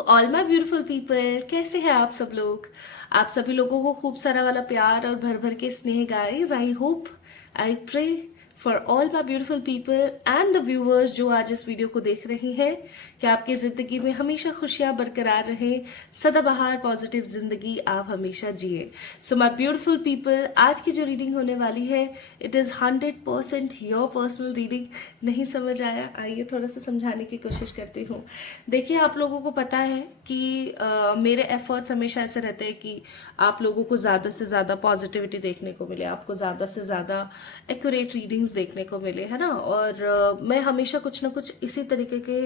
All my beautiful people. कैसे हैं आप सब लोग? आप सभी लोगों को खूब सारा वाला प्यार और भर भर के स्नेह guys. I hope, I pray for all my beautiful people and the viewers जो आज इस वीडियो को देख रहे हैं कि आपकी ज़िंदगी में हमेशा खुशियाँ बरकरार रहे, सदाबहार पॉजिटिव ज़िंदगी आप हमेशा जिए। सो माय ब्यूटीफुल पीपल, आज की जो रीडिंग होने वाली है it is 100% your personal reading. नहीं समझ आया? आइए थोड़ा सा समझाने की कोशिश करती हूँ। देखिए, आप लोगों को पता है कि मेरे एफर्ट्स हमेशा ऐसे रहते हैं कि आप लोगों को ज़्यादा से ज़्यादा पॉजिटिविटी देखने को मिले, आपको ज़्यादा से ज़्यादा एक्यूरेट रीडिंग्स देखने को मिले, है ना। और मैं हमेशा कुछ ना कुछ इसी तरीके के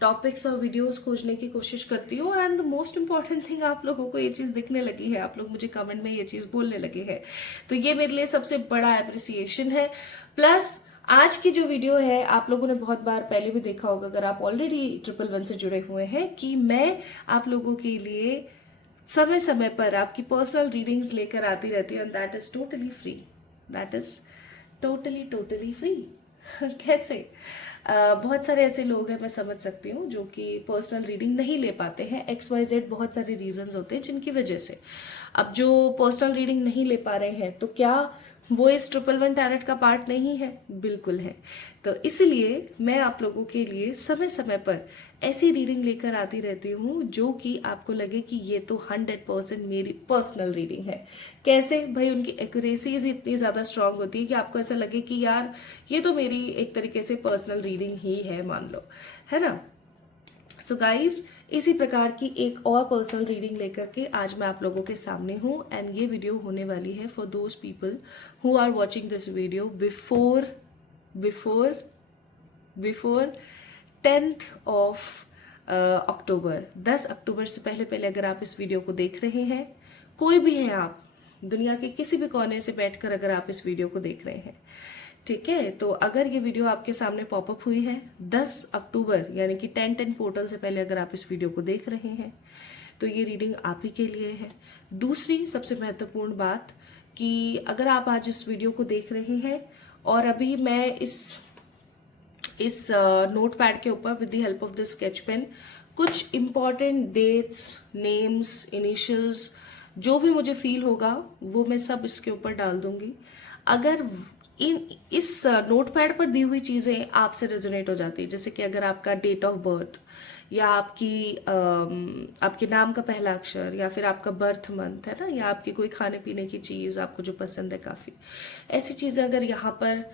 टॉपिक्स और वीडियोस खोजने की कोशिश करती हूँ। And the most important thing, आप लोगों को ये चीज़ दिखने लगी है, आप लोग मुझे कमेंट में ये चीज़ बोलने लगे हैं, तो ये मेरे लिए सबसे बड़ा एप्रिसिएशन है। प्लस आज की जो वीडियो है, आप लोगों ने बहुत बार पहले भी देखा होगा अगर आप ऑलरेडी 111 से जुड़े हुए हैं, कि मैं आप लोगों के लिए समय समय पर आपकी पर्सनल रीडिंग्स लेकर आती रहती हूँ। That is totally free, that is totally free. कैसे? बहुत सारे ऐसे लोग हैं, मैं समझ सकती हूँ, जो कि पर्सनल रीडिंग नहीं ले पाते हैं। XYZ बहुत सारे रीजंस होते हैं जिनकी वजह से। अब जो पर्सनल रीडिंग नहीं ले पा रहे हैं, तो क्या वो इस 111 टैरेट का पार्ट नहीं है? बिल्कुल है। तो इसलिए मैं आप लोगों के लिए समय समय पर ऐसी रीडिंग लेकर आती रहती हूँ जो कि आपको लगे कि ये तो 100% मेरी पर्सनल रीडिंग है। कैसे भाई? उनकी एक्यूरेसीज इतनी ज़्यादा स्ट्रांग होती है कि आपको ऐसा लगे कि यार ये तो मेरी एक तरीके से पर्सनल रीडिंग ही है, मान लो, है ना। सो गाइज, इसी प्रकार की एक और पर्सनल रीडिंग लेकर के आज मैं आप लोगों के सामने हूँ। एंड ये वीडियो होने वाली है for those people who are watching this video before before before 10th of October. 10 अक्टूबर से पहले पहले अगर आप इस वीडियो को देख रहे हैं, कोई भी हैं आप, दुनिया के किसी भी कोने से बैठकर अगर आप इस वीडियो को देख रहे हैं, ठीक है, तो अगर ये वीडियो आपके सामने पॉपअप हुई है 10 अक्टूबर यानी कि 10/10 पोर्टल से पहले अगर आप इस वीडियो को देख रहे हैं, तो ये रीडिंग आप ही के लिए है। दूसरी सबसे महत्वपूर्ण बात कि अगर आप आज इस वीडियो को देख रहे हैं और अभी मैं इस नोट पैड के ऊपर with the help of the sketch pen कुछ इंपॉर्टेंट डेट्स, नेम्स, इनिशियल्स, जो भी मुझे फील होगा वो मैं सब इसके ऊपर डाल दूंगी। अगर इस नोट पैड पर दी हुई चीज़ें आपसे रेजोनेट हो जाती है, जैसे कि अगर आपका डेट ऑफ बर्थ या आपके नाम का पहला अक्षर या फिर आपका बर्थ मंथ, है ना, या आपकी कोई खाने पीने की चीज़ आपको जो पसंद है काफ़ी, ऐसी चीज़ें अगर यहाँ पर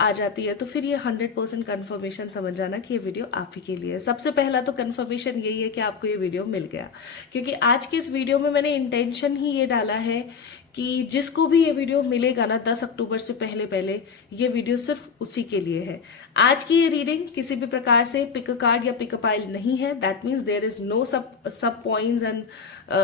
आ जाती है, तो फिर ये 100% कन्फर्मेशन समझ जाना कि ये वीडियो आप ही के लिए है। सबसे पहला तो कन्फर्मेशन यही है कि आपको ये वीडियो मिल गया, क्योंकि आज के इस वीडियो में मैंने इंटेंशन ही ये डाला है कि जिसको भी ये वीडियो मिलेगा ना 10 अक्टूबर से पहले पहले, ये वीडियो सिर्फ उसी के लिए है। आज की ये रीडिंग किसी भी प्रकार से पिक अ कार्ड या पिक अ पाइल नहीं है। That means there is no sub points and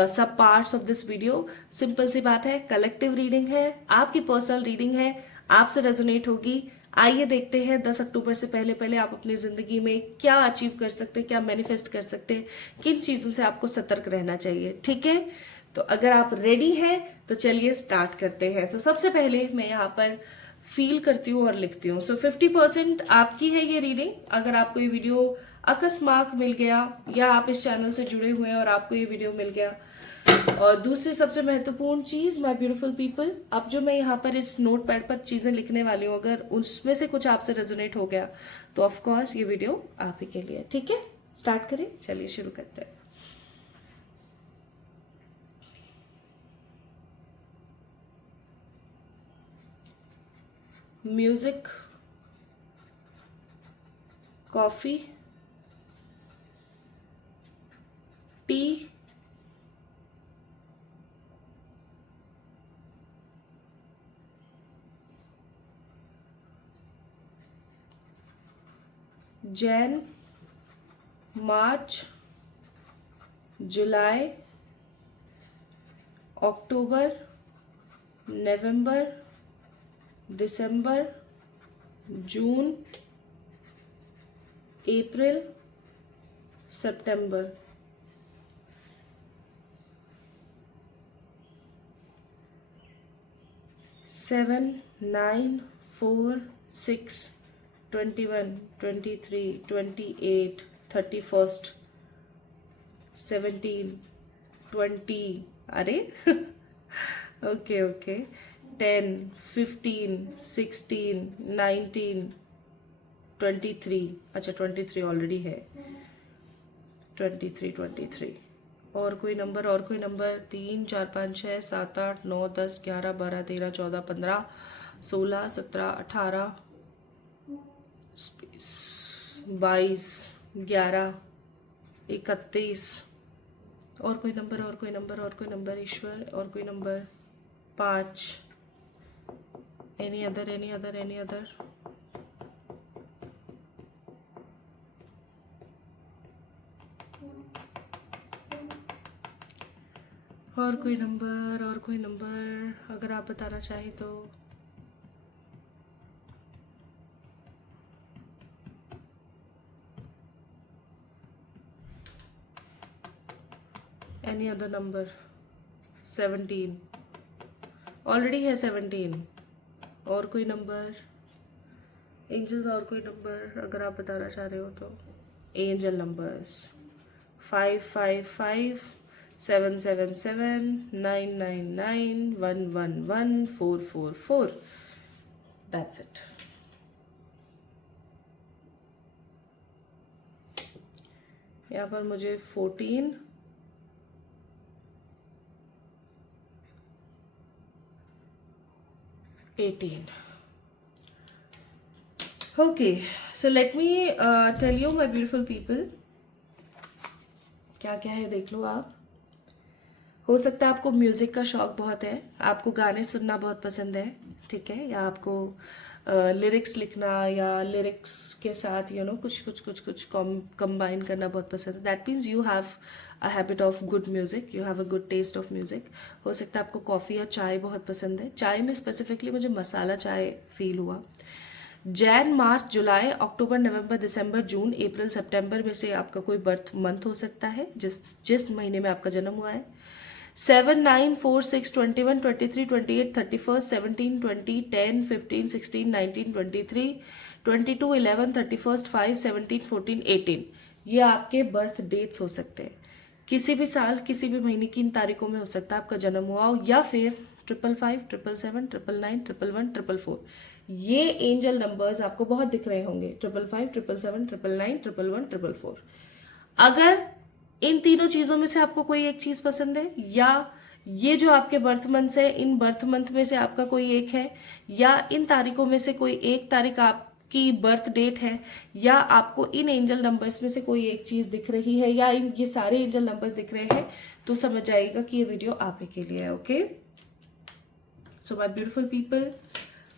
sub parts of this video. Simple सी बात है, कलेक्टिव रीडिंग है, आपकी पर्सनल रीडिंग है, आपसे रेजोनेट होगी। आइए देखते हैं 10 अक्टूबर से पहले पहले आप अपनी जिंदगी में क्या अचीव कर सकते हैं, क्या मैनिफेस्ट कर सकते हैं, किन चीजों से आपको सतर्क रहना चाहिए। ठीक है, तो अगर आप रेडी हैं तो चलिए स्टार्ट करते हैं। तो सबसे पहले मैं यहाँ पर फील करती हूँ और लिखती हूँ। सो 50% आपकी है ये रीडिंग। अगर आपको ये वीडियो अकस्मात मिल गया या आप इस चैनल से जुड़े हुए हैं और आपको ये वीडियो मिल गया। और दूसरी सबसे महत्वपूर्ण चीज, माय ब्यूटीफुल पीपल, अब जो मैं यहाँ पर इस नोट पैड पर चीजें लिखने वाली हूँ, अगर उसमें से कुछ आपसे रेजोनेट हो गया तो ऑफ कोर्स ये वीडियो आप ही के लिए। ठीक है, स्टार्ट करें, चलिए शुरू करते हैं। म्यूजिक, कॉफी, टी, जैन, मार्च, जुलाई, अक्टूबर, नवंबर, दिसंबर, जून, अप्रैल, सितंबर। सेवन, 9, 4, 6, 21, 23, 28, 31st, 17, 20, अरे ओके ओके, 10, 15, 16, 19, 23, अच्छा 23 ऑलरेडी है, 23, और कोई नंबर, और कोई नंबर, 3, 4, 5, 6, 7, 8, 9, 10, 11, 12, 13, 14, 15, 16, 17, 18, 22, 11, 31, और कोई नंबर, और कोई नंबर, और कोई नंबर, ईश्वर, और कोई number, 5, any other, any other, any other, और कोई नंबर, और कोई नंबर अगर आप बताना चाहें तो। एनी अदर नंबर, 17 ऑलरेडी है, 17, और कोई नंबर, एंजल्स, और कोई नंबर अगर आप बताना चाह रहे हो तो। Angel numbers 555, 777, 999, 111, 444, that's it. यहाँ पर मुझे 14, 18. Okay, so let me tell you, my beautiful people, क्या क्या है देख लो आप। हो सकता है आपको म्यूज़िक का शौक बहुत है, आपको गाने सुनना बहुत पसंद है, ठीक है, या आपको लिरिक्स लिखना या लिरिक्स के साथ कुछ कंबाइन करना बहुत पसंद है। That means you have a habit of good music, you have a good taste of music. हो सकता है आपको कॉफ़ी या चाय बहुत पसंद है। चाय में स्पेसिफिकली मुझे मसाला चाय फील हुआ। जैन, मार्च, जुलाई, अक्टूबर, नवंबर, दिसंबर, जून, अप्रैल, सितंबर में से आपका कोई बर्थ मंथ हो सकता है, जिस महीने में आपका जन्म हुआ है। 7, 9, 4, 6, 21, 23, 28, 31, 17, 20, 10, 15, 16, 19, 23, 22, 11, 31, 5, 17, 14, 18, ये आपके बर्थ डेट्स हो सकते हैं। किसी भी साल, किसी भी महीने की इन तारीखों में हो सकता है आपका जन्म हुआ हो, या फिर 555, 777, 999, 111, 444, ये एंजल नंबर्स आपको बहुत दिख रहे होंगे। 555, 777, 999, 111, 444। अगर इन तीनों चीजों में से आपको कोई एक चीज पसंद है, या ये जो आपके बर्थ मंथ है, इन बर्थ मंथ में से आपका कोई एक है, या इन तारीखों में से कोई एक तारीख आपकी बर्थ डेट है, या आपको इन एंजल नंबर्स में से कोई एक चीज दिख रही है, या ये सारे एंजल नंबर्स दिख रहे हैं, तो समझ जाइएगा कि ये वीडियो आप ही के लिए है। Okay, so my beautiful people,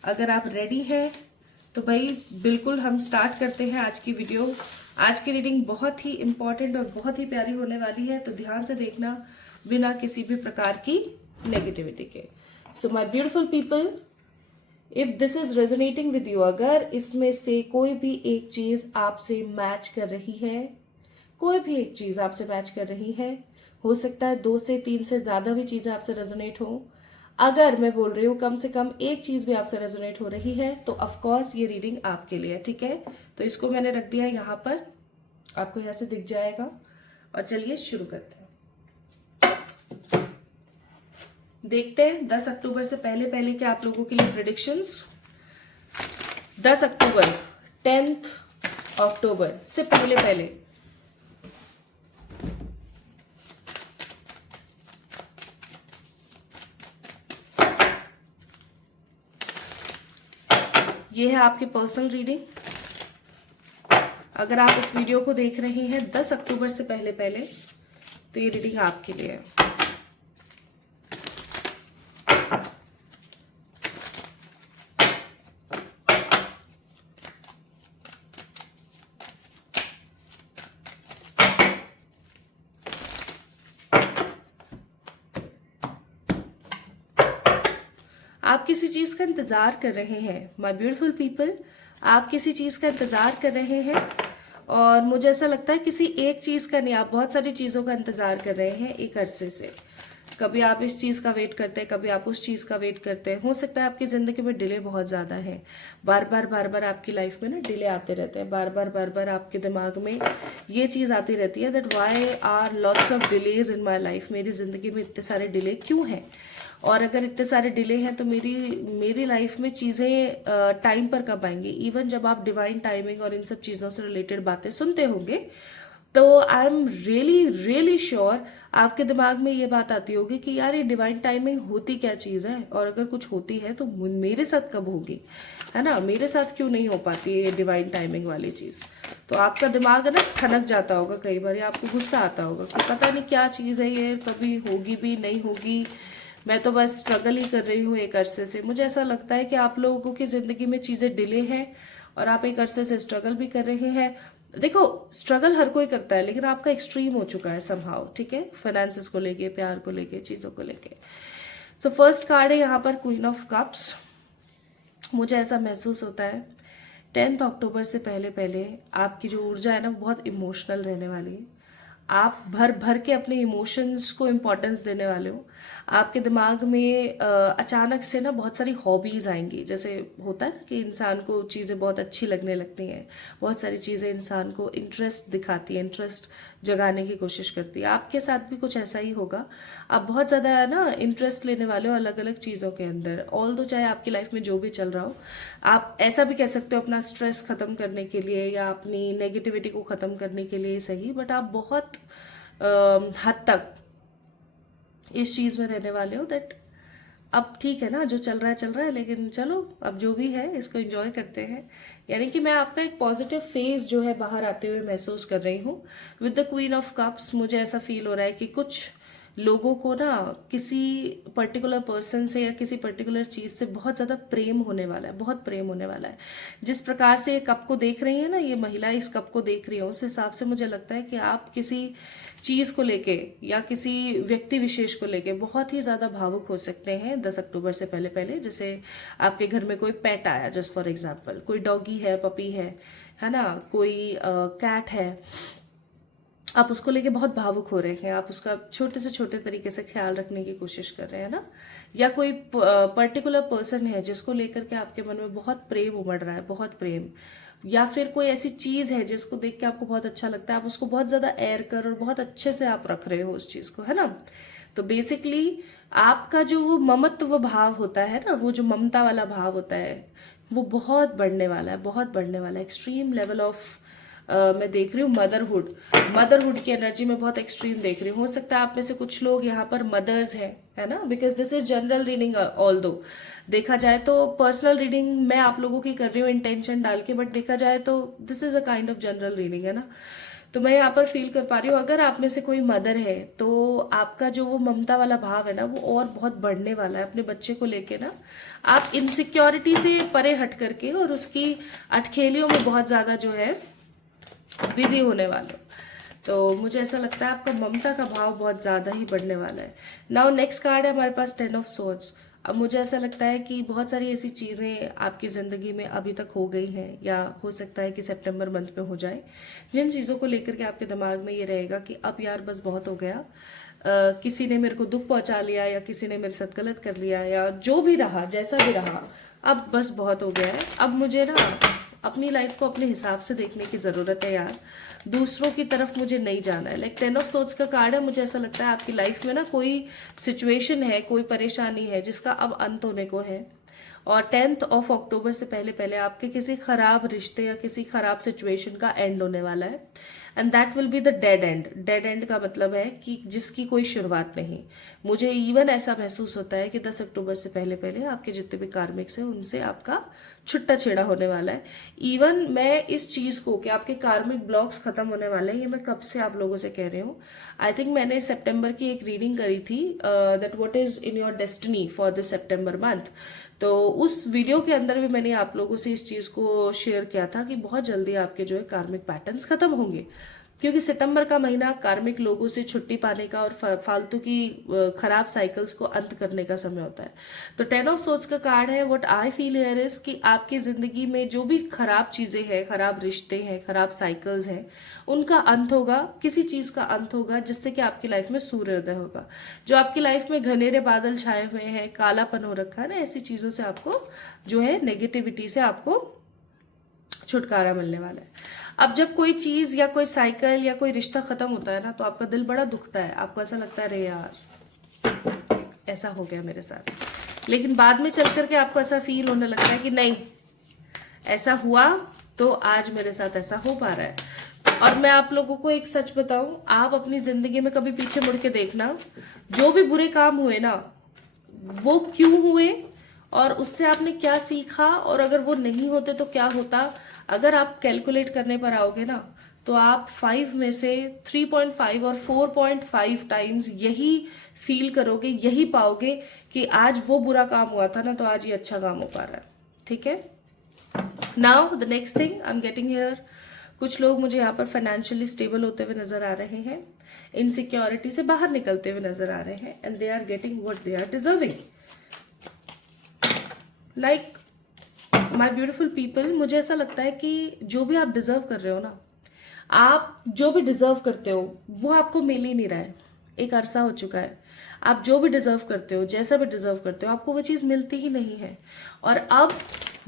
अगर आप रेडी हैं तो भाई बिल्कुल हम स्टार्ट करते हैं आज की वीडियो। आज की रीडिंग बहुत ही इंपॉर्टेंट और बहुत ही प्यारी होने वाली है, तो ध्यान से देखना बिना किसी भी प्रकार की नेगेटिविटी के। So my beautiful people, if this is resonating with you, अगर इसमें से कोई भी एक चीज आपसे मैच कर रही है, कोई भी एक चीज आपसे मैच कर रही है, हो सकता है 2 से 3 से ज्यादा भी चीजें आपसे रेजोनेट हो। अगर मैं बोल रही हूँ कम से कम एक चीज भी आपसे रेजोनेट हो रही है, तो ऑफकोर्स ये रीडिंग आपके लिए है, ठीक है। तो इसको मैंने रख दिया है यहाँ पर, आपको यहाँ से दिख जाएगा, और चलिए शुरू करते हैं। देखते हैं 10 अक्टूबर से पहले पहले के आप लोगों के लिए प्रेडिक्शंस। 10 अक्टूबर, 10th अक्टूबर से पहले पहले ये है आपकी पर्सनल रीडिंग। अगर आप इस वीडियो को देख रहे हैं 10 अक्टूबर से पहले पहले, तो ये रीडिंग आपके लिए है। आप किसी चीज का इंतजार कर रहे हैं माय ब्यूटीफुल पीपल, आप किसी चीज का इंतजार कर रहे हैं, और मुझे ऐसा लगता है किसी एक चीज का नहीं, आप बहुत सारी चीजों का इंतजार कर रहे हैं एक अरसे से। कभी आप इस चीज़ का वेट करते हैं, कभी आप उस चीज़ का वेट करते हैं। हो सकता है आपकी ज़िंदगी में डिले बहुत ज़्यादा है, बार बार आपकी लाइफ में ना डिले आते रहते हैं, बार बार आपके दिमाग में ये चीज़ आती रहती है that why are lots of delays in my life, मेरी ज़िंदगी में इतने सारे डिले क्यों हैं, और अगर इतने सारे डिले हैं तो मेरी लाइफ में चीज़ें टाइम पर कब आएंगी। इवन जब आप डिवाइन टाइमिंग और इन सब चीज़ों से रिलेटेड बातें सुनते होंगे तो आई एम रियली श्योर आपके दिमाग में ये बात आती होगी कि यार ये डिवाइन टाइमिंग होती क्या चीज़ है, और अगर कुछ होती है तो मेरे साथ कब होगी, है ना, मेरे साथ क्यों नहीं हो पाती है ये डिवाइन टाइमिंग वाली चीज़। तो आपका दिमाग है ना ठनक जाता होगा कई बार, या आपको गुस्सा आता होगा कि पता नहीं क्या चीज़ है ये, कभी होगी भी नहीं होगी, मैं तो बस स्ट्रगल ही कर रही हूँ एक अरसे से। मुझे ऐसा लगता है कि आप लोगों की ज़िंदगी में चीज़ें डिले हैं और आप एक अरसे से स्ट्रगल भी कर रहे हैं। देखो, स्ट्रगल हर कोई करता है, लेकिन आपका एक्सट्रीम हो चुका है समहाउ, ठीक है, फाइनेंसेस को लेके, प्यार को लेके, चीज़ों को लेके। सो फर्स्ट कार्ड है यहाँ पर क्वीन ऑफ कप्स। मुझे ऐसा महसूस होता है 10 अक्टूबर से पहले पहले आपकी जो ऊर्जा है ना बहुत इमोशनल रहने वाली है। आप भर भर के अपने इमोशंस को इम्पोर्टेंस देने वाले हो। आपके दिमाग में अचानक से ना बहुत सारी हॉबीज़ आएंगी। जैसे होता है ना कि इंसान को चीज़ें बहुत अच्छी लगने लगती हैं, बहुत सारी चीज़ें इंसान को इंटरेस्ट दिखाती हैं, इंटरेस्ट जगाने की कोशिश करती है। आपके साथ भी कुछ ऐसा ही होगा। आप बहुत ज़्यादा ना इंटरेस्ट लेने वाले हो अलग अलग चीज़ों के अंदर। ऑल दो चाहे आपकी लाइफ में जो भी चल रहा हो, आप ऐसा भी कह सकते हो अपना स्ट्रेस ख़त्म करने के लिए या अपनी नेगेटिविटी को ख़त्म करने के लिए सही, बट आप बहुत हद तक इस चीज़ में रहने वाले हो दैट अब ठीक है ना, जो चल रहा है, लेकिन चलो अब जो भी है इसको एंजॉय करते हैं। यानी कि मैं आपका एक पॉजिटिव फेज जो है बाहर आते हुए महसूस कर रही हूँ with the queen of cups. मुझे ऐसा फील हो रहा है कि कुछ लोगों को ना किसी पर्टिकुलर पर्सन से या किसी पर्टिकुलर चीज़ से बहुत ज़्यादा प्रेम होने वाला है, बहुत प्रेम होने वाला है। जिस प्रकार से ये कप को देख रही है ना, ये महिला इस कप को देख रही है, उस हिसाब से मुझे लगता है कि आप किसी चीज़ को लेके या किसी व्यक्ति विशेष को लेके बहुत ही ज़्यादा भावुक हो सकते हैं 10 अक्टूबर से पहले पहले। जैसे आपके घर में कोई पेट आया, जस्ट फॉर एग्जाम्पल, कोई डॉगी है, पपी है ना, कोई कैट है, आप उसको लेके बहुत भावुक हो रहे हैं, आप उसका छोटे से छोटे तरीके से ख्याल रखने की कोशिश कर रहे हैं ना। या कोई पर्टिकुलर पर्सन है जिसको लेकर के आपके मन में बहुत प्रेम उमड़ रहा है, बहुत प्रेम। या फिर कोई ऐसी चीज़ है जिसको देख के आपको बहुत अच्छा लगता है, आप उसको बहुत ज़्यादा एयर कर और बहुत अच्छे से आप रख रहे हो उस चीज़ को, है ना। तो बेसिकली आपका जो वो ममत्व भाव होता है ना, वो जो ममता वाला भाव होता है, वो बहुत बढ़ने वाला है, बहुत बढ़ने वाला है। एक्सट्रीम लेवल ऑफ मैं देख रही हूँ मदरहुड की एनर्जी में बहुत एक्सट्रीम देख रही हूँ। हो सकता है आप में से कुछ लोग यहाँ पर मदर्स हैं, है ना, because this is general reading. All दो देखा जाए तो पर्सनल रीडिंग मैं आप लोगों की कर रही हूँ इंटेंशन डाल के, बट देखा जाए तो this is a kind of general reading, है ना। तो मैं यहाँ पर फील कर पा रही हूँ अगर आप में से कोई मदर है तो आपका जो वो ममता वाला भाव है ना वो और बहुत बढ़ने वाला है अपने बच्चे को लेके ना। आप इनसिक्योरिटी से परे हट करके और उसकी अटखेलियों में बहुत ज़्यादा जो है बिजी होने वाले हो। तो मुझे ऐसा लगता है आपका ममता का भाव बहुत ज़्यादा ही बढ़ने वाला है। नाउ नेक्स्ट कार्ड है हमारे पास 10 ऑफ सोर्ड्स। अब मुझे ऐसा लगता है कि बहुत सारी ऐसी चीज़ें आपकी ज़िंदगी में अभी तक हो गई हैं या हो सकता है कि सितंबर मंथ में हो जाए, जिन चीज़ों को लेकर के आपके दिमाग में ये रहेगा कि अब यार बस बहुत हो गया, किसी ने मेरे को दुख पहुंचा लिया या किसी ने मेरे साथ गलत कर लिया या जो भी रहा, जैसा भी रहा, अब बस बहुत हो गया है। अब मुझे ना अपनी लाइफ को अपने हिसाब से देखने की ज़रूरत है यार, दूसरों की तरफ मुझे नहीं जाना है। लाइक 10 ऑफ सोर्ड्स का कार्ड है। मुझे ऐसा लगता है आपकी लाइफ में ना कोई सिचुएशन है, कोई परेशानी है जिसका अब अंत होने को है, और 10 ऑफ अक्टूबर से पहले पहले आपके किसी खराब रिश्ते या किसी खराब सिचुएशन का एंड होने वाला है, and that will be the dead and. Dead and का मतलब है कि जिसकी कोई शुरुआत नहीं। मुझे इवन ऐसा महसूस होता है कि 10 अक्टूबर से पहले पहले आपके जितने भी कार्मिक्स हैं उनसे आपका छुट्टा छेड़ा होने वाला है। इवन मैं इस चीज़ को कि आपके कार्मिक ब्लॉक्स खत्म होने वाले हैं, ये मैं कब से आप लोगों से कह रही हूँ। आई थिंक मैंने सितंबर की एक रीडिंग करी थी that what is in your destiny for this September month. तो उस वीडियो के अंदर भी मैंने आप लोगों से इस चीज़ को शेयर किया था कि बहुत जल्दी आपके जो है कार्मिक पैटर्न्स खत्म होंगे। क्योंकि सितंबर का महीना कार्मिक लोगों से छुट्टी पाने का और फालतू की खराब साइकिल्स को अंत करने का समय होता है। तो 10 ऑफ सोर्ड्स का कार्ड है, what I feel here is कि आपकी जिंदगी में जो भी खराब चीजें हैं, खराब रिश्ते हैं, खराब साइकिल्स हैं, उनका अंत होगा, किसी चीज का अंत होगा जिससे कि आपकी लाइफ में सूर्योदय होगा। जो आपकी लाइफ में घनेरे बादल छाए हुए हैं, कालापन हो रखा है ना, ऐसी चीजों से आपको जो है नेगेटिविटी से आपको छुटकारा मिलने वाला है। अब जब कोई चीज या कोई साइकिल या कोई रिश्ता खत्म होता है ना, तो आपका दिल बड़ा दुखता है, आपको ऐसा लगता है अरे यार ऐसा हो गया मेरे साथ। लेकिन बाद में चल करके आपको ऐसा फील होने लगता है कि नहीं, ऐसा हुआ तो आज मेरे साथ ऐसा हो पा रहा है। और मैं आप लोगों को एक सच बताऊं, आप अपनी जिंदगी में कभी पीछे मुड़ के देखना, जो भी बुरे काम हुए ना, वो क्यों हुए और उससे आपने क्या सीखा, और अगर वो नहीं होते तो क्या होता। अगर आप कैलकुलेट करने पर आओगे ना, तो आप 5 में से 3.5 और 4.5 टाइम्स यही फील करोगे, यही पाओगे कि आज वो बुरा काम हुआ था ना, तो आज ये अच्छा काम हो पा रहा है। ठीक है, now the next thing I am getting here, कुछ लोग मुझे यहाँ पर फाइनेंशियली स्टेबल होते हुए नजर आ रहे हैं, इनसिक्योरिटी से बाहर निकलते हुए नजर आ रहे हैं, and they are getting what they are deserving. Like my beautiful people, मुझे ऐसा लगता है कि जो भी आप डिजर्व कर रहे हो ना, आप जो भी डिजर्व करते हो वो आपको मिल ही नहीं रहा है। एक अरसा हो चुका है, आप जो भी डिजर्व करते हो, जैसा भी डिजर्व करते हो, आपको वो चीज़ मिलती ही नहीं है। और अब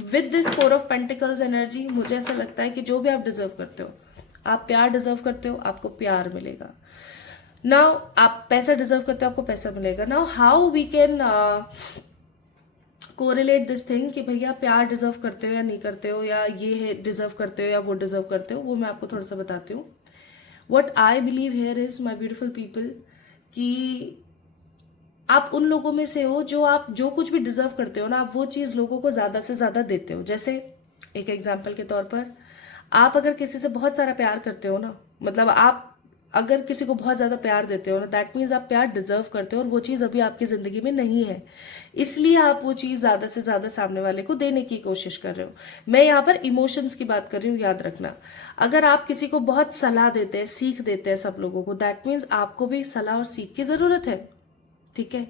with this 4 of pentacles energy, मुझे ऐसा लगता है कि जो भी आप डिजर्व करते हो, आप प्यार डिजर्व करते हो, आपको प्यार मिलेगा। नाउ आप पैसा डिजर्व करते हो, आपको पैसा मिलेगा। Now how we can correlate this thing कि भैया प्यार डिजर्व करते हो या नहीं करते हो, या ये है डिजर्व करते हो या वो डिजर्व करते हो, वो मैं आपको थोड़ा सा बताती हूँ। What I believe here is my beautiful people, कि आप उन लोगों में से हो जो आप जो कुछ भी डिजर्व करते हो ना, आप वो चीज़ लोगों को ज़्यादा से ज़्यादा देते हो। जैसे एक एग्जाम्पल के तौर पर, आप अगर किसी से बहुत सारा प्यार करते हो ना, मतलब आप अगर किसी को बहुत ज़्यादा प्यार देते हो ना, दैट मीन्स आप प्यार डिजर्व करते हो और वो चीज़ अभी आपकी ज़िंदगी में नहीं है, इसलिए आप वो चीज़ ज़्यादा से ज़्यादा सामने वाले को देने की कोशिश कर रहे हो। मैं यहाँ पर इमोशंस की बात कर रही हूँ, याद रखना। अगर आप किसी को बहुत सलाह देते हैं, सीख देते हैं सब लोगों को, दैट मीन्स आपको भी सलाह और सीख की ज़रूरत है। ठीक है,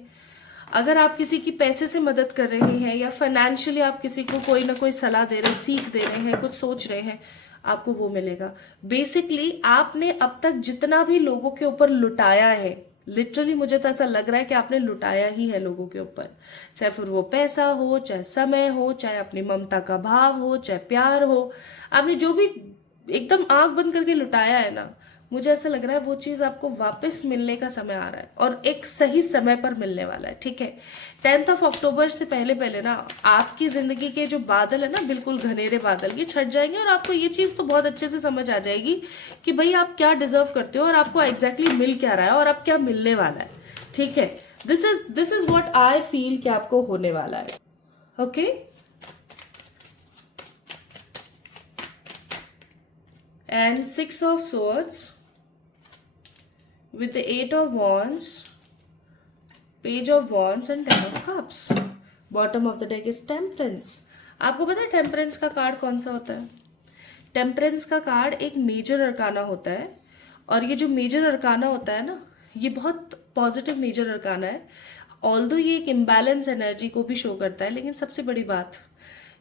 अगर आप किसी की पैसे से मदद कर रहे हैं या फाइनेंशियली आप किसी को कोई ना कोई सलाह दे रहे हैं, सीख दे रहे हैं, कुछ सोच रहे हैं, आपको वो मिलेगा। बेसिकली आपने अब तक जितना भी लोगों के ऊपर लुटाया है, लिटरली मुझे तो ऐसा लग रहा है कि आपने लुटाया ही है लोगों के ऊपर, चाहे फिर वो पैसा हो, चाहे समय हो, चाहे अपनी ममता का भाव हो, चाहे प्यार हो, आपने जो भी एकदम आंख बंद करके लुटाया है ना, मुझे ऐसा लग रहा है वो चीज आपको वापस मिलने का समय आ रहा है, और एक सही समय पर मिलने वाला है। ठीक है, 10 ऑफ अक्टूबर से पहले पहले ना आपकी जिंदगी के जो बादल है ना, बिल्कुल घनेरे बादल, ये छट जाएंगे, और आपको ये चीज तो बहुत अच्छे से समझ आ जाएगी कि भाई आप क्या डिजर्व करते हो और आपको एग्जैक्टली मिल क्या रहा है और अब क्या मिलने वाला है। ठीक है, this is what I feel कि आपको होने वाला है। Okay, and 6 of Swords with the 8 of Wands, Page of Wands and 10 of Cups. Bottom of the deck is Temperance. आपको पता है टेम्परेंस का कार्ड कौन सा होता है? टेम्परेंस का कार्ड एक मेजर अरकाना होता है, और ये जो मेजर अरकाना होता है ना, ये बहुत पॉजिटिव मेजर अरकाना है। ऑल्दो ये एक इम्बैलेंस एनर्जी को भी शो करता है, लेकिन सबसे बड़ी बात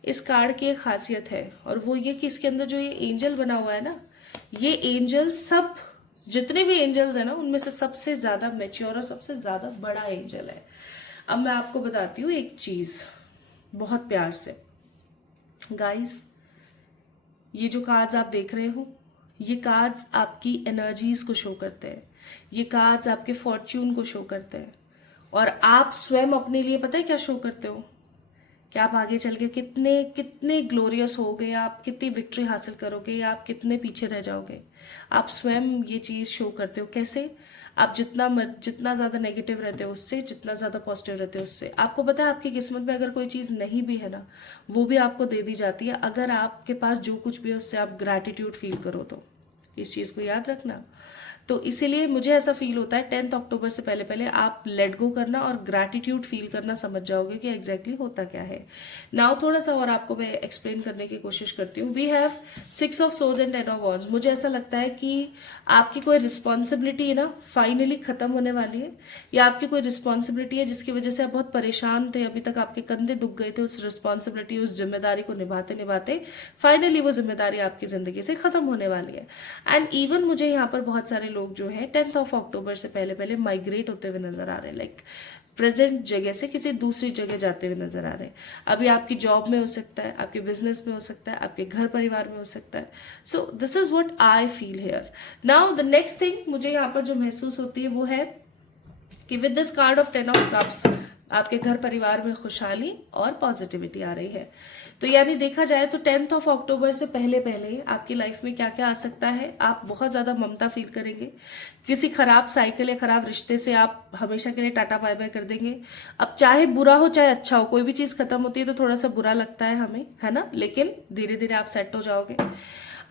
इस कार्ड की एक खासियत है, और वो ये कि इसके अंदर जो ये एंजल बना हुआ है ना, ये एंजल सब जितने भी एंजल्स हैं ना, उनमें से सबसे ज्यादा मैच्योर और सबसे ज्यादा बड़ा एंजल है। अब मैं आपको बताती हूँ एक चीज बहुत प्यार से। गाइस, ये जो कार्ड्स आप देख रहे हो, ये कार्ड्स आपकी एनर्जीज को शो करते हैं, ये कार्ड्स आपके फॉर्च्यून को शो करते हैं, और आप स्वयं अपने लिए पता है क्या शो करते हो, कि आप आगे चल के कितने कितने ग्लोरियस होगे, आप कितनी विक्ट्री हासिल करोगे, या आप कितने पीछे रह जाओगे। आप स्वयं ये चीज़ शो करते हो। कैसे? आप जितना ज़्यादा नेगेटिव रहते हो उससे, जितना ज़्यादा पॉजिटिव रहते हो उससे। आपको पता है आपकी किस्मत में अगर कोई चीज़ नहीं भी है ना, वो भी आपको दे दी जाती है, अगर आपके पास जो कुछ भी है उससे आप ग्रैटिट्यूड फील करो तो। इस चीज़ को याद रखना। तो इसीलिए मुझे ऐसा फील होता है 10 अक्टूबर से पहले पहले आप लेट गो करना और ग्रैटिट्यूड फील करना समझ जाओगे कि एग्जैक्टली होता क्या है। नाउ थोड़ा सा और आपको मैं एक्सप्लेन करने की कोशिश करती हूँ। We have 6 of swords and 10 of wands. मुझे ऐसा लगता है कि आपकी कोई रिस्पॉन्सिबिलिटी है ना फाइनली खत्म होने वाली है, या आपकी कोई रिस्पॉन्सिबिलिटी है जिसकी वजह से आप बहुत परेशान थे, अभी तक आपके कंधे दुख गए थे उस रिस्पॉन्सिबिलिटी, उस जिम्मेदारी को निभाते निभाते फाइनली वो जिम्मेदारी आपकी जिंदगी से खत्म होने वाली है। एंड इवन मुझे यहाँ पर बहुत सारे लोग जो है 10 ऑफ अक्टूबर से पहले पहले माइग्रेट होते हुए नजर आ रहे हैं, लाइक प्रेजेंट जगह से किसी दूसरी जगह जाते हुए नजर आ रहे हैं। अभी आपकी जॉब में हो सकता है, आपके बिजनेस में हो सकता है, आपके घर परिवार में हो सकता है। So this is what I feel here. Now the next thing मुझे यहाँ पर जो महसूस होती है वो है कि with this card of 10 of cups आपके घर परिवार में खुशहाली और पॉजिटिविटी आ रही है। तो यानी देखा जाए तो 10 ऑफ अक्टूबर से पहले पहले आपकी लाइफ में क्या क्या आ सकता है। आप बहुत ज्यादा ममता फील करेंगे, किसी खराब साइकिल या खराब रिश्ते से आप हमेशा के लिए टाटा बाय बाय कर देंगे। अब चाहे बुरा हो चाहे अच्छा हो, कोई भी चीज खत्म होती है तो थोड़ा सा बुरा लगता है हमें, है ना, लेकिन धीरे धीरे आप सेट हो जाओगे।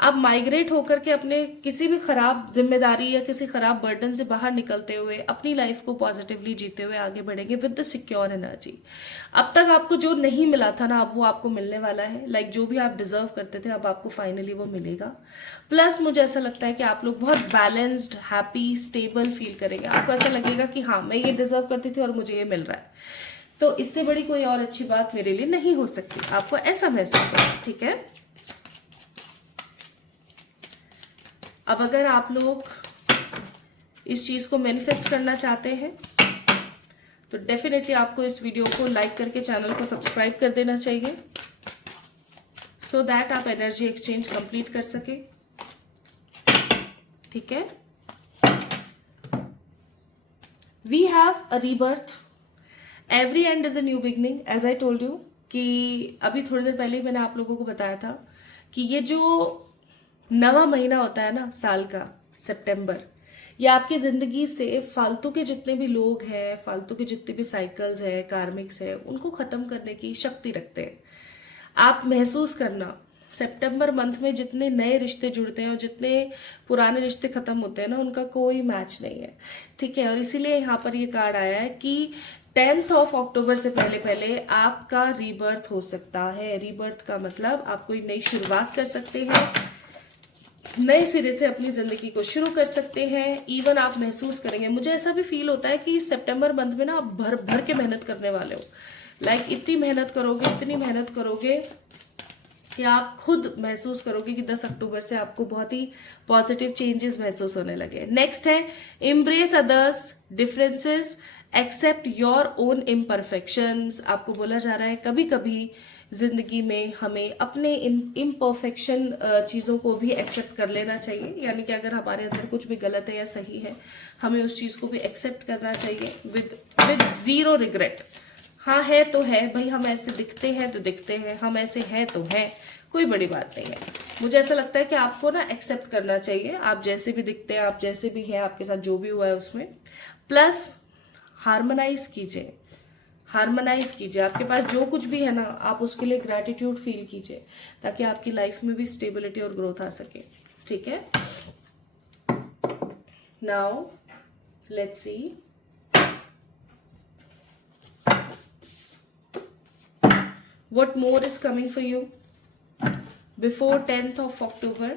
आप माइग्रेट होकर के अपने किसी भी खराब जिम्मेदारी या किसी खराब बर्डन से बाहर निकलते हुए अपनी लाइफ को पॉजिटिवली जीते हुए आगे बढ़ेंगे विद द सिक्योर एनर्जी। अब तक आपको जो नहीं मिला था ना, अब वो आपको मिलने वाला है। लाइक जो भी आप डिजर्व करते थे अब आपको फाइनली वो मिलेगा। प्लस मुझे ऐसा लगता है कि आप लोग बहुत बैलेंस्ड, हैप्पी, स्टेबल फील करेंगे। आपको ऐसा लगेगा कि हाँ मैं ये डिजर्व करती थी और मुझे ये मिल रहा है, तो इससे बड़ी कोई और अच्छी बात मेरे लिए नहीं हो सकती। आपको ऐसा महसूस होगा, ठीक है। अब अगर आप लोग इस चीज को मैनिफेस्ट करना चाहते हैं तो डेफिनेटली आपको इस वीडियो को लाइक करके चैनल को सब्सक्राइब कर देना चाहिए, सो दैट आप एनर्जी एक्सचेंज कंप्लीट कर सके, ठीक है। We have a rebirth, every end is a new beginning. As I told you कि अभी थोड़ी देर पहले ही मैंने आप लोगों को बताया था कि ये जो नवा महीना होता है ना साल का, सितंबर, ये आपकी जिंदगी से फालतू के जितने भी लोग हैं, फालतू के जितने भी साइकिल्स हैं, कार्मिक्स हैं, उनको खत्म करने की शक्ति रखते हैं। आप महसूस करना सितंबर मंथ में जितने नए रिश्ते जुड़ते हैं और जितने पुराने रिश्ते खत्म होते हैं ना, उनका कोई मैच नहीं है, ठीक है। और इसीलिए यहाँ पर ये कार्ड आया है कि 10 ऑफ अक्टूबर से पहले पहले आपका रीबर्थ हो सकता है। रीबर्थ का मतलब आप कोई नई शुरुआत कर सकते हैं, नए सिरे से अपनी जिंदगी को शुरू कर सकते हैं। इवन आप महसूस करेंगे, मुझे ऐसा भी फील होता है कि सितंबर मंथ में ना आप भर भर के मेहनत करने वाले हो। लाइक इतनी मेहनत करोगे, इतनी मेहनत करोगे कि आप खुद महसूस करोगे कि 10 अक्टूबर से आपको बहुत ही पॉजिटिव चेंजेस महसूस होने लगे। नेक्स्ट है embrace others differences, accept your own imperfections. आपको बोला जा रहा है कभी कभी जिंदगी में हमें अपने इम्परफेक्शन चीज़ों को भी एक्सेप्ट कर लेना चाहिए। यानी कि अगर हमारे अंदर कुछ भी गलत है या सही है, हमें उस चीज़ को भी एक्सेप्ट करना चाहिए विद जीरो रिग्रेट। हाँ है तो है भाई, हम ऐसे दिखते हैं तो दिखते हैं, हम ऐसे हैं तो हैं, कोई बड़ी बात नहीं है। मुझे ऐसा लगता है कि आपको ना एक्सेप्ट करना चाहिए, आप जैसे भी दिखते हैं, आप जैसे भी हैं, आपके साथ जो भी हुआ है उसमें। प्लस हार्मोनाइज कीजिए, हार्मोनाइज कीजिए, आपके पास जो कुछ भी है ना आप उसके लिए ग्रैटिट्यूड फील कीजिए, ताकि आपकी लाइफ में भी स्टेबिलिटी और ग्रोथ आ सके, ठीक है। Now let's see what more is coming for you before 10th of October.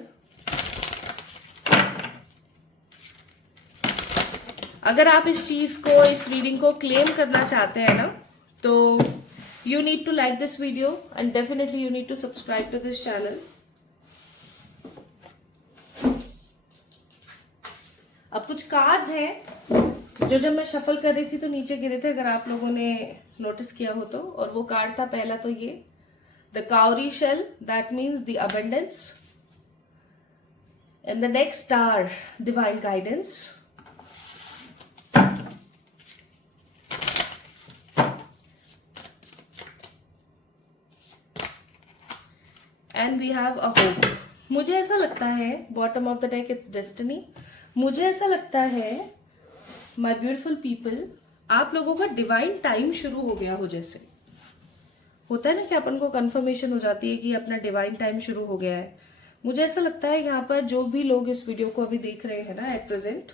अगर आप इस चीज को, इस रीडिंग को क्लेम करना चाहते हैं ना, तो you need to like this video and definitely you need to subscribe to this channel. अब कुछ कार्ड्स हैं जो जब मैं शफल कर रही थी तो नीचे गिरे थे, अगर आप लोगों ने नोटिस किया हो तो। और वो कार्ड था पहला तो ये the cowrie shell, that means the abundance, and the next star, divine guidance. And we have a hope. मुझे ऐसा लगता है bottom of the deck it's destiny. मुझे ऐसा लगता है माय ब्यूटीफुल पीपल, आप लोगों का डिवाइन टाइम शुरू हो गया हो। जैसे होता है ना कि अपन को कंफर्मेशन हो जाती है कि अपना डिवाइन टाइम शुरू हो गया है, मुझे ऐसा लगता है यहाँ पर जो भी लोग इस वीडियो को अभी देख रहे हैं ना at present,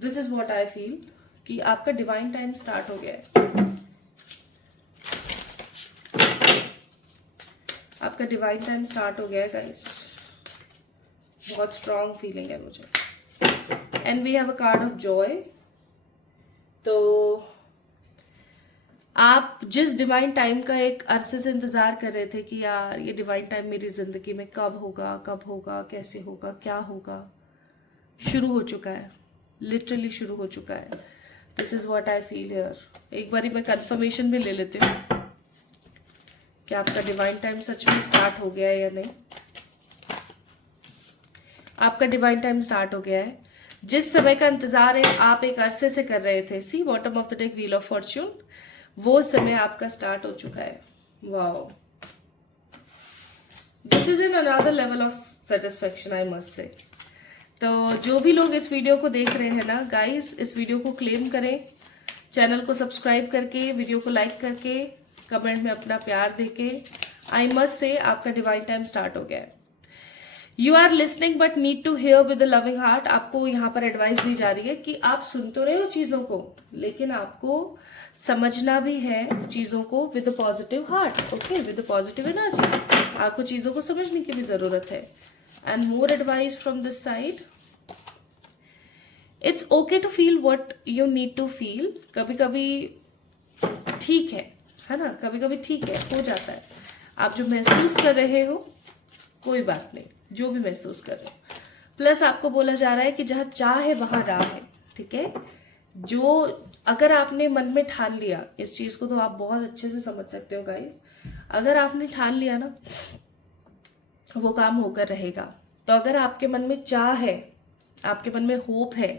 this is what I feel कि आपका डिवाइन टाइम स्टार्ट हो गया है। आपका डिवाइन टाइम स्टार्ट हो गया है गाइस, बहुत स्ट्रॉन्ग फीलिंग है मुझे। And we have a card of joy. तो आप जिस डिवाइन टाइम का एक अरसे से इंतजार कर रहे थे कि यार ये डिवाइन टाइम मेरी जिंदगी में कब होगा, कैसे होगा, क्या होगा, शुरू हो चुका है, लिटरली शुरू हो चुका है। This is what I feel here. एक बारी मैं कंफर्मेशन भी ले लेती हूँ कि आपका डिवाइन टाइम सच में स्टार्ट हो गया है या नहीं। आपका डिवाइन टाइम स्टार्ट हो गया है। जिस समय का इंतजार है आप एक अरसे से कर रहे थे, see bottom of the deck wheel of fortune, वो समय आपका स्टार्ट हो चुका है। Wow, this is in another level of satisfaction I must say. तो जो भी लोग इस वीडियो को देख रहे हैं ना गाइस, इस वीडियो को क्लेम करें, चैनल को सब्सक्राइब करके, वीडियो को लाइक करके, कमेंट में अपना प्यार देके। आई मस्ट से आपका डिवाइन टाइम स्टार्ट हो गया है। You are listening but need to hear with a loving heart. आपको यहाँ पर एडवाइस दी जा रही है कि आप सुन तो रहे हो चीजों को, लेकिन आपको समझना भी है चीजों को with a positive heart, okay, with a positive energy. आपको चीजों को समझने की भी जरूरत है। And more advice from this side, it's okay to feel what you need to feel. कभी कभी ठीक है ना, कभी कभी ठीक है, हो जाता है। आप जो महसूस कर रहे हो कोई बात नहीं, जो भी महसूस कर रहे हो। प्लस आपको बोला जा रहा है कि जहां चाह है वहां राह है, ठीक है। जो अगर आपने मन में ठान लिया इस चीज को, तो आप बहुत अच्छे से समझ सकते हो गाइस। अगर आपने ठान लिया ना, वो काम होकर रहेगा। तो अगर आपके मन में चाह है, आपके मन में होप है,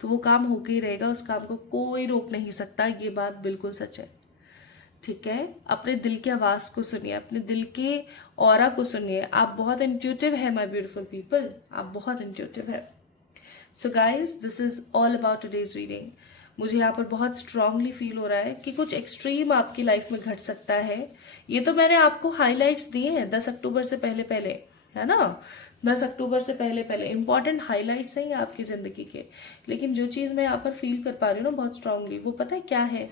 तो वो काम होकर ही रहेगा। उस काम को कोई रोक नहीं सकता, ये बात बिल्कुल सच है, ठीक है। अपने दिल की आवाज को सुनिए, अपने दिल के ऑरा को सुनिए। आप बहुत इंट्यूटिव है माय ब्यूटीफुल पीपल, आप बहुत इंट्यूटिव है। So guys, this is all about today's reading. मुझे यहाँ पर बहुत स्ट्रांगली फील हो रहा है कि कुछ एक्सट्रीम आपकी लाइफ में घट सकता है। ये तो मैंने आपको हाइलाइट्स दिए हैं 10 अक्टूबर से पहले पहले, है ना। 10 अक्टूबर से पहले पहले इंपॉर्टेंट हाइलाइट्स हैं आपकी जिंदगी के। लेकिन जो चीज़ मैं यहाँ पर फील कर पा रही हूँ ना बहुत स्ट्रांगली, वो पता है क्या है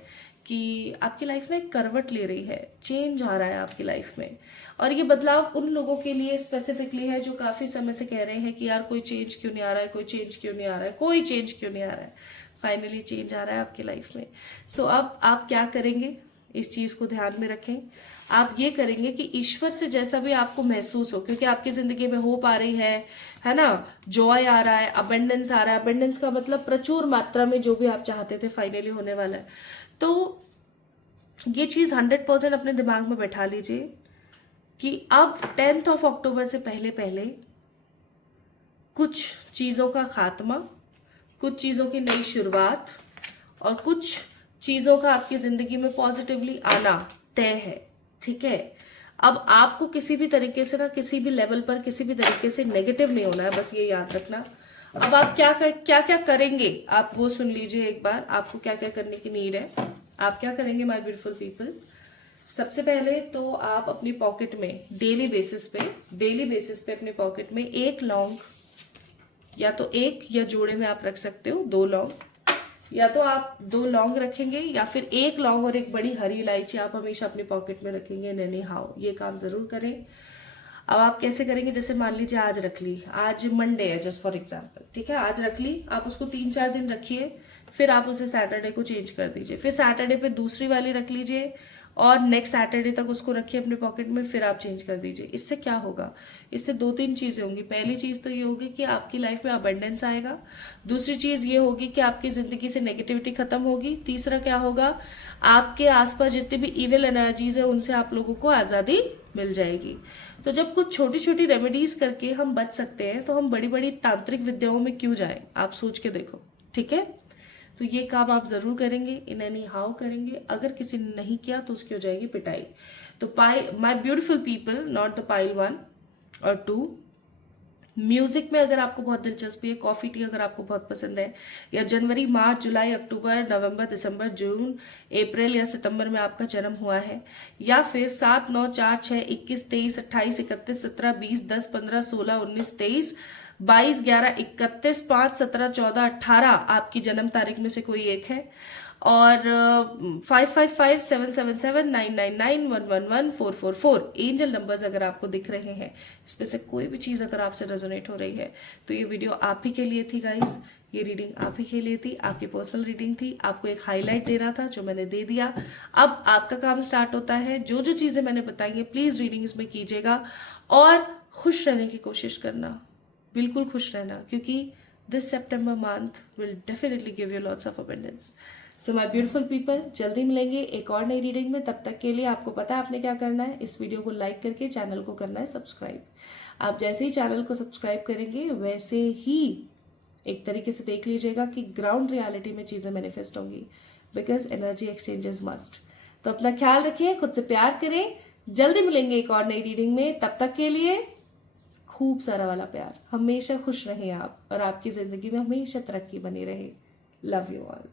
कि आपकी लाइफ में एक करवट ले रही है, चेंज आ रहा है आपकी लाइफ में। और ये बदलाव उन लोगों के लिए स्पेसिफिकली है जो काफी समय से कह रहे हैं कि यार कोई चेंज क्यों नहीं आ रहा है, कोई चेंज क्यों नहीं आ रहा है, कोई चेंज क्यों नहीं आ रहा है। फाइनली चेंज आ रहा है आपकी लाइफ में। सो अब आप क्या करेंगे, इस चीज को ध्यान में रखें। आप ये करेंगे कि ईश्वर से जैसा भी आपको महसूस हो, क्योंकि आपकी जिंदगी में होप आ रही है ना, जॉय आ रहा है, अबेंडेंस आ रहा है। अबेंडेंस का मतलब प्रचुर मात्रा में जो भी आप चाहते थे फाइनली होने वाला है। तो ये चीज 100% अपने दिमाग में बैठा लीजिए कि अब 10 अक्टूबर से पहले पहले कुछ चीजों का खात्मा, कुछ चीजों की नई शुरुआत और कुछ चीजों का आपकी जिंदगी में पॉजिटिवली आना तय है, ठीक है। अब आपको किसी भी तरीके से ना, किसी भी लेवल पर किसी भी तरीके से नेगेटिव नहीं होना है, बस ये याद रखना। अब आप क्या करेंगे आप वो सुन लीजिए एक बार। आपको क्या क्या करने की नीड है, आप क्या करेंगे माय ब्यूटीफुल पीपल। सबसे पहले तो आप अपनी पॉकेट में डेली बेसिस पे अपने पॉकेट में एक लौंग, या तो एक या जोड़े में आप रख सकते हो 2 लौंग, या तो आप 2 लौंग रखेंगे या फिर 1 लौंग और एक बड़ी हरी इलायची आप हमेशा अपनी पॉकेट में रखेंगे। नैनी हाउ, ये काम जरूर करें। अब आप कैसे करेंगे, जैसे मान लीजिए आज रख ली, आज मंडे है जस्ट फॉर एग्जाम्पल, ठीक है। आज रख ली, आप उसको 3-4 दिन रखिए, फिर आप उसे सैटरडे को चेंज कर दीजिए, फिर सैटरडे पे दूसरी वाली रख लीजिए और नेक्स्ट सैटरडे तक उसको रखिए अपने पॉकेट में, फिर आप चेंज कर दीजिए। इससे क्या होगा, इससे 2-3 चीजें होंगी। पहली चीज तो ये होगी कि आपकी लाइफ में अबंडेंस आएगा। दूसरी चीज ये होगी कि आपकी जिंदगी से नेगेटिविटी खत्म होगी। तीसरा क्या होगा, आपके आसपास जितनी भी इविल एनर्जीज है उनसे आप लोगों को आजादी मिल जाएगी। तो जब कुछ छोटी छोटी रेमेडीज करके हम बच सकते हैं, तो हम बड़ी बड़ी तांत्रिक विद्याओं में क्यों जाएं, आप सोच के देखो, ठीक है। तो ये काम आप जरूर करेंगे, इन एनी हाउ करेंगे। अगर किसी ने नहीं किया तो उसकी हो जाएगी पिटाई। तो my beautiful people, not the pile 1 और 2, म्यूजिक में अगर आपको बहुत दिलचस्पी है, कॉफी टी अगर आपको बहुत पसंद है, या जनवरी, मार्च, जुलाई, अक्टूबर, नवंबर, दिसंबर, जून, अप्रैल या सितंबर में आपका जन्म हुआ है, या फिर 7, 9, 4, 6, 21, 23, 28, 31, 17, 20, 10, 15, 16, 19, 23, 22, 11, 31, 5, 17, 14, 18 आपकी जन्म तारीख में से कोई एक है, और 55577799911144 एंजल नंबर्स अगर आपको दिख रहे हैं, इसमें से कोई भी चीज अगर आपसे रेजोनेट हो रही है तो ये वीडियो आप ही के लिए थी गाइस, ये रीडिंग आप ही के लिए थी, आपकी पर्सनल रीडिंग थी, आपको एक हाईलाइट देना था जो मैंने दे दिया। अब आपका काम स्टार्ट होता है, जो जो चीजें मैंने बताई है प्लीज रीडिंग्स में कीजिएगा और खुश रहने की कोशिश करना, बिल्कुल खुश रहना, क्योंकि this September month will definitely give you lots of abundance. So my beautiful people, जल्दी मिलेंगे एक और नई रीडिंग में। तब तक के लिए आपको पता है आपने क्या करना है, इस वीडियो को लाइक करके चैनल को करना है सब्सक्राइब। आप जैसे ही चैनल को सब्सक्राइब करेंगे वैसे ही एक तरीके से देख लीजिएगा कि ग्राउंड रियलिटी में चीजें मैनिफेस्ट होंगी, बिकॉज एनर्जी एक्सचेंजेस मस्ट। तो अपना ख्याल रखिए, खुद से प्यार करें, जल्दी मिलेंगे एक और नई रीडिंग में। तब तक के लिए खूब सारा वाला प्यार, हमेशा खुश रहें आप और आपकी जिंदगी में हमेशा तरक्की बनी रहे। Love you all.